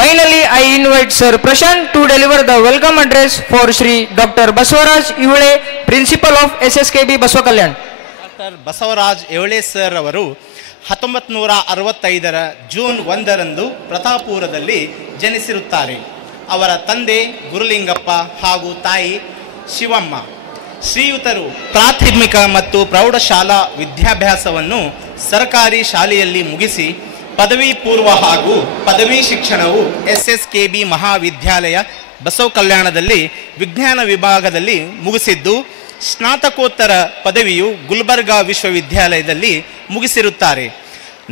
Finally, I invite Sir Prashant to deliver the welcome address for Shri Dr. Basavaraj Ivule, Principal of SSKB Baswa Kalyan. Doctor Basavaraj ಎವಳೆ sir ಅವರು 1965 June 1ರಂದು ಪ್ರತಾಪುರದಲ್ಲಿ ಜನಿಸಿರುತ್ತಾರೆ. ಅವರ ತಂದೆ ಗುರುಲಿಂಗಪ್ಪ ಹಾಗೂ ತಾಯಿ ಶಿವಮ್ಮ. ಶ್ರೀಯುತರು ಪ್ರಾಥಮಿಕ ಮತ್ತು ಪ್ರೌಢಶಾಲಾ ವಿದ್ಯಾಭ್ಯಾಸವನ್ನು ಸರ್ಕಾರಿ ಶಾಲೆಯಲ್ಲಿ ಮುಗಿಸಿ ಪದವಿ ಪೂರ್ವ ಹಾಗೂ ಪದವಿ ಶಿಕ್ಷಣವು SSKB ಮಹಾವಿದ್ಯಾಲಯ ಬಸವ ಕಲ್ಯಾಣದಲ್ಲಿ ವಿಜ್ಞಾನ ವಿಭಾಗದಲ್ಲಿ ಮುಗಿಸಿದ್ದು, ಸ್ನಾತಕೋತ್ತರ ಪದವಿಯು ಗುಲ್ಬರ್ಗಾ ವಿಶ್ವವಿದ್ಯಾಲಯದಲ್ಲಿ ಮುಗಿಸಿರುತ್ತಾರೆ.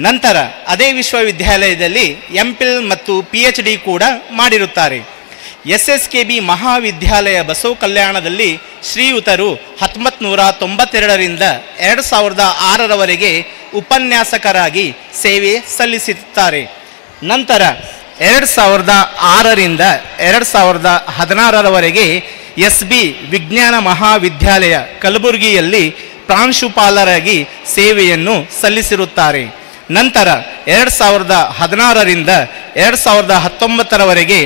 ನಂತರ ಅದೇ ವಿಶ್ವವಿದ್ಯಾಲಯದಲ್ಲಿ MPhil ಮತ್ತು PhD ಕೂಡ ಮಾಡಿರುತ್ತಾರೆ. SSKB ಮಹಾವಿದ್ಯಾಲಯ ಬಸವ ಕಲ್ಯಾಣದಲ್ಲಿ ಶ್ರೀಯುತರು 1992ರಿಂದ 2006ರವರೆಗೆ ಉಪನ್ಯಾಸಕರಾಗಿ ಸೇವೆ ಸಲ್ಲಿಸುತ್ತಾರೆ. ನಂತರ 2006ರಿಂದ 2016ರವರೆಗೆ SB ವಿಜ್ಞಾನ ಮಹಾವಿದ್ಯಾಲಯ ಕಲಬುರಗಿಯಲ್ಲಿ ಪ್ರಾಂಶುಪಾಲರಾಗಿ ಸೇವೆಯನ್ನು ಸಲ್ಲಿಸಿರುತ್ತಾರೆ. ನಂತರ 2016ರಿಂದ 2019ರವರೆಗೆ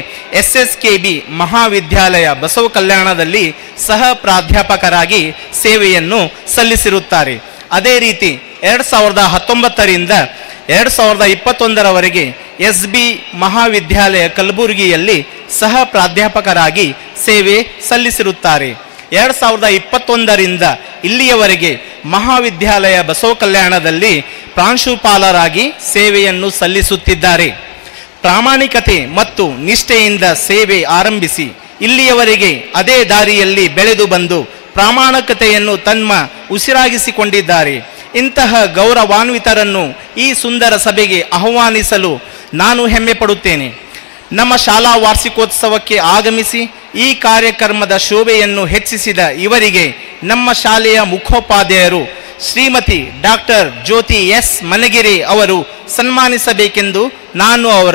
SSKB ಮಹಾವಿದ್ಯಾಲಯ ಬಸವ ಕಲ್ಯಾಣದಲ್ಲಿ ಸಹ ಪ್ರಾಧ್ಯಾಪಕರಾಗಿ ಸೇವೆಯನ್ನು ಸಲ್ಲಿಸಿರುತ್ತಾರೆ. ಅದೇ ರೀತಿ 2019ರಿಂದ 2021ರವರೆಗೆ SB ಮಹಾವಿದ್ಯಾಲಯ ಕಲಬುರಗಿಯಲ್ಲಿ ಸಹ ಪ್ರಾಧ್ಯಾಪಕರಾಗಿ ಸೇವೆ ಸಲ್ಲಿಸಿರುತ್ತಾರೆ. 2021ರಿಂದ ಇಲ್ಲಿಯವರೆಗೆ ಮಹಾವಿದ್ಯಾಲಯ ಬಸವ ಕಲ್ಯಾಣದಲ್ಲಿ ಪ್ರಾಂಶುಪಾಲರಾಗಿ ಸೇವೆಯನ್ನು ಸಲ್ಲಿಸುತ್ತಿದ್ದಾರೆ. ಪ್ರಾಮಾಣಿಕತೆ ಮತ್ತು ನಿಷ್ಠೆಯಿಂದ ಸೇವೆ ಆರಂಭಿಸಿ ಇಲ್ಲಿಯವರೆಗೆ ಅದೇ ದಾರಿಯಲ್ಲಿ ಬೆಳೆದು ಬಂದು ಪ್ರಾಮಾಣಿಕತೆಯನ್ನು ತಮ್ಮ ಉಸಿರಾಗಿಸಿಕೊಂಡಿದ್ದಾರೆ. ಇಂತಹ ಗೌರವಾನ್ವಿತರನ್ನು ಈ ಸುಂದರ ಸಭೆಗೆ ಆಹ್ವಾನಿಸಲು ನಾನು ಹೆಮ್ಮೆ ಪಡುತ್ತೇನೆ. ನಮ್ಮ ಶಾಲಾ ವಾರ್ಷಿಕೋತ್ಸವಕ್ಕೆ ಆಗಮಿಸಿ ಈ ಕಾರ್ಯಕ್ರಮದ ಶೋಭೆಯನ್ನು ಹೆಚ್ಚಿಸಿದ ಇವರಿಗೆ ನಮ್ಮ ಶಾಲೆಯ ಮುಖೋಪಾಧ್ಯಾಯರು ಶ್ರೀಮತಿ ಡಾಕ್ಟರ್ ಜ್ಯೋತಿ S ಮನಗಿರಿ ಅವರು ಸನ್ಮಾನಿಸಬೇಕೆಂದು ನಾನು ಅವರ